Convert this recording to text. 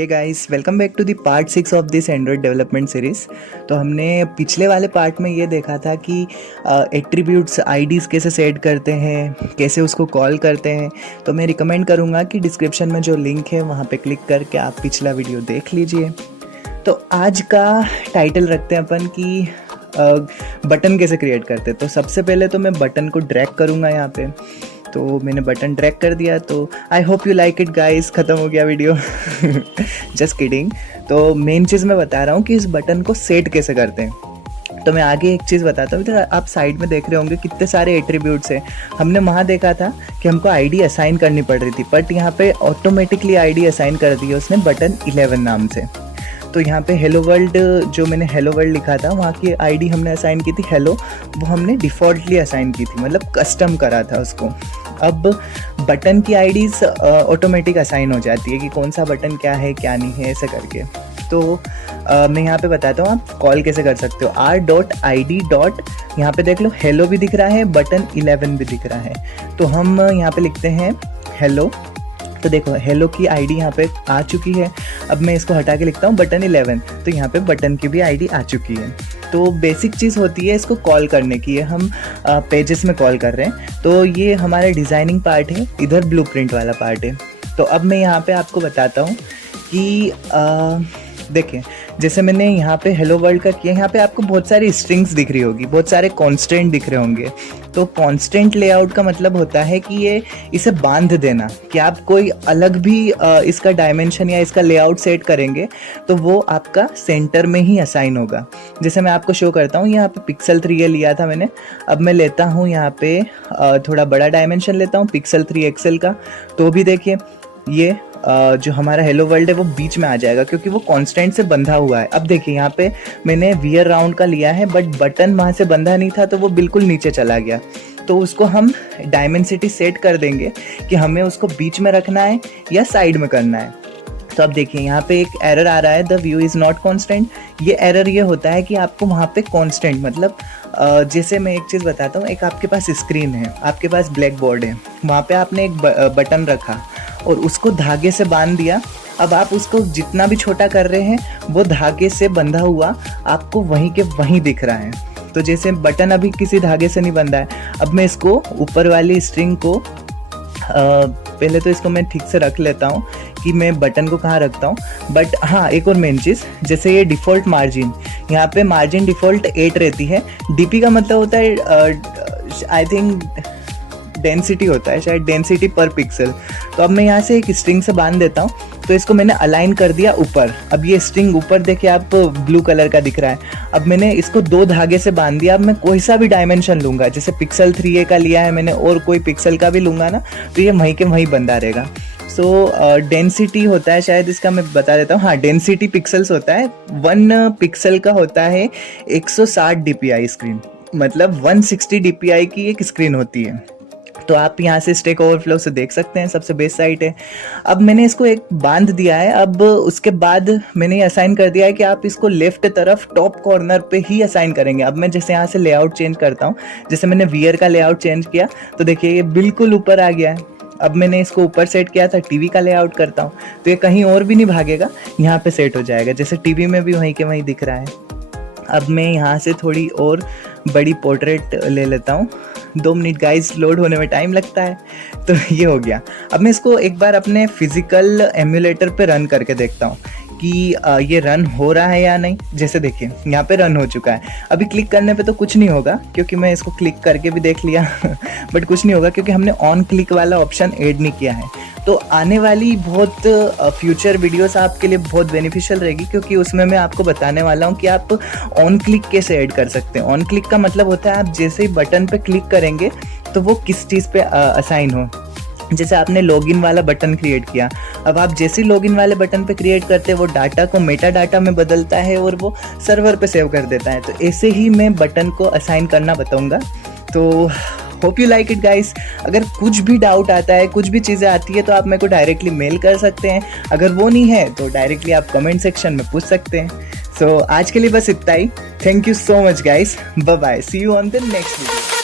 Hey guys, welcome back to the part 6 of this android development series. तो हमने पिछले वाले पार्ट में ये देखा था कि एट्रीब्यूट्स आईडीज़ कैसे सेट करते हैं, कैसे उसको कॉल करते हैं। तो मैं रिकमेंड करूँगा कि डिस्क्रिप्शन में जो लिंक है वहाँ पे क्लिक करके आप पिछला वीडियो देख लीजिए। तो आज का टाइटल रखते हैं अपन कि बटन कैसे क्रिएट करते हैं। तो सबसे पहले तो मैं बटन को ड्रैग करूँगा यहाँ पे। तो मैंने बटन ड्रैग कर दिया। तो I hope you like it guys. ख़त्म हो गया वीडियो। Just kidding. तो मेन चीज़ मैं बता रहा हूँ कि इस बटन को सेट कैसे करते हैं। तो मैं आगे एक चीज़ बताता हूँ। तो आप साइड में देख रहे होंगे कितने सारे एट्रीब्यूट्स हैं। हमने वहाँ देखा था कि हमको आईडी असाइन करनी पड़ रही थी, बट यहाँ पे ऑटोमेटिकली आईडी असाइन कर दी है उसने बटन 11 नाम से। तो यहाँ पे हेलो वर्ल्ड, जो मैंने हेलो वर्ल्ड लिखा था वहाँ की आईडी हमने असाइन की थी हेलो, वो हमने डिफ़ॉल्टली असाइन की थी, मतलब कस्टम करा था उसको। अब बटन की आईडीज़ ऑटोमेटिक असाइन हो जाती है कि कौन सा बटन क्या है क्या नहीं है, ऐसे करके। तो मैं यहाँ पे बताता हूँ आप कॉल कैसे कर सकते हो। r.id. यहाँ पे देख लो हेलो भी दिख रहा है, बटन 11 भी दिख रहा है। तो हम यहाँ पे लिखते हैं हेलो। तो देखो हेलो की आईडी यहाँ पे आ चुकी है। अब मैं इसको हटा के लिखता हूँ बटन 11। तो यहाँ पे बटन की भी आईडी आ चुकी है। तो बेसिक चीज़ होती है इसको कॉल करने की, ये हम पेजेस में कॉल कर रहे हैं। तो ये हमारा डिज़ाइनिंग पार्ट है, इधर ब्लूप्रिंट वाला पार्ट है। तो अब मैं यहाँ पे आपको बताता हूँ कि देखिए जैसे मैंने यहाँ पे हेलो वर्ल्ड का किया, यहाँ पे आपको बहुत सारी स्ट्रिंग्स दिख रही होगी, बहुत सारे कॉन्स्टेंट दिख रहे होंगे। तो कॉन्स्टेंट लेआउट का मतलब होता है कि ये इसे बांध देना, कि आप कोई अलग भी इसका डायमेंशन या इसका लेआउट सेट करेंगे तो वो आपका सेंटर में ही असाइन होगा। जैसे मैं आपको शो करता हूँ, यहाँ पे पिक्सल 3 लिया था मैंने। अब मैं लेता हूँ यहाँ पे थोड़ा बड़ा डायमेंशन लेता हूँ पिक्सल 3 एक्सेल का। तो भी देखिए ये जो हमारा हेलो वर्ल्ड है वो बीच में आ जाएगा क्योंकि वो कांस्टेंट से बंधा हुआ है। अब देखिए यहाँ पे मैंने वियर राउंड का लिया है, बट बटन वहाँ से बंधा नहीं था तो वो बिल्कुल नीचे चला गया। तो उसको हम डायमेंसिटी सेट कर देंगे कि हमें उसको बीच में रखना है या साइड में करना है। तो अब देखिए यहाँ पे एक एरर आ रहा है, the view is not constant. ये एरर ये होता है कि आपको वहाँ पे कांस्टेंट, मतलब जैसे मैं एक चीज़ बताता हूँ, एक आपके पास स्क्रीन है, आपके पास ब्लैक बोर्ड है, वहाँ पे आपने एक बटन रखा और उसको धागे से बांध दिया। अब आप उसको जितना भी छोटा कर रहे हैं वो धागे से बंधा हुआ आपको वहीं के वहीं दिख रहा है। तो जैसे बटन अभी किसी धागे से नहीं बंधा है। अब मैं इसको ऊपर वाली स्ट्रिंग को पहले तो इसको मैं ठीक से रख लेता हूँ कि मैं बटन को कहाँ रखता हूँ। बट हाँ, एक और मेन चीज़, जैसे ये डिफ़ॉल्ट मार्जिन, यहाँ पे मार्जिन डिफ़ॉल्ट 8 रहती है। डीपी का मतलब होता है आई थिंक डेंसिटी होता है, शायद डेंसिटी पर पिक्सल। तो अब मैं यहाँ से एक स्ट्रिंग से बांध देता हूँ। तो इसको मैंने अलाइन कर दिया ऊपर। अब ये स्ट्रिंग ऊपर देखिए आप ब्लू कलर का दिख रहा है। अब मैंने इसको 2 धागे से बांध दिया। अब मैं कोई सा भी डायमेंशन लूँगा, जैसे पिक्सल 3a का लिया है मैंने और कोई पिक्सल का भी लूँगा ना, तो ये वहीं के वहीं बंधा रहेगा। सो डेंसिटी होता है शायद इसका, मैं बता देता हूँ। हाँ, डेंसिटी पिक्सल्स होता है। 1 पिक्सल का होता है 160 dpi स्क्रीन, मतलब 160 dpi की एक स्क्रीन होती है। तो आप यहाँ से स्टैक ओवरफ्लो से देख सकते हैं, सबसे बेस्ट साइट है। अब मैंने इसको एक बांध दिया है। अब उसके बाद मैंने असाइन कर दिया है कि आप इसको लेफ्ट तरफ टॉप कॉर्नर पे ही असाइन करेंगे। अब मैं जैसे यहाँ से लेआउट चेंज करता हूँ, जैसे मैंने वियर का लेआउट चेंज किया तो देखिए ये बिल्कुल ऊपर आ गया है। अब मैंने इसको ऊपर सेट किया था, टीवी का लेआउट करता हूँ तो ये कहीं और भी नहीं भागेगा, यहाँ पे सेट हो जाएगा। जैसे टीवी में भी वहीं के वहीं दिख रहा है। अब मैं यहाँ से थोड़ी और बड़ी पोर्ट्रेट ले लेता हूँ। 2 मिनट गाइस, लोड होने में टाइम लगता है। तो ये हो गया। अब मैं इसको एक बार अपने फिजिकल एमुलेटर पे रन करके देखता हूँ कि ये रन हो रहा है या नहीं। जैसे देखिए यहाँ पे रन हो चुका है। अभी क्लिक करने पे तो कुछ नहीं होगा क्योंकि मैं इसको क्लिक करके भी देख लिया बट कुछ नहीं होगा क्योंकि हमने ऑन क्लिक वाला ऑप्शन ऐड नहीं किया है। तो आने वाली बहुत फ्यूचर वीडियोस आपके लिए बहुत बेनिफिशियल रहेगी क्योंकि उसमें मैं आपको बताने वाला हूँ कि आप ऑन क्लिक कैसे ऐड कर सकते हैं। ऑन क्लिक का मतलब होता है आप जैसे ही बटन पे क्लिक करेंगे तो वो किस चीज़ पे असाइन हो। जैसे आपने लॉगिन वाला बटन क्रिएट किया, अब आप जैसे ही लॉगिन वाले बटन पे क्रिएट करते हैं वो डाटा को मेटा डाटा में बदलता है और वो सर्वर पे सेव कर देता है। तो ऐसे ही मैं बटन को असाइन करना बताऊंगा। तो hope you like it guys. अगर कुछ भी डाउट आता है, कुछ भी चीज़ें आती है तो आप मेरे को डायरेक्टली मेल कर सकते हैं। अगर वो नहीं है तो डायरेक्टली आप कमेंट सेक्शन में पूछ सकते हैं। सो आज के लिए बस इतना ही। Thank you so much guys, bye bye, see you on the next video.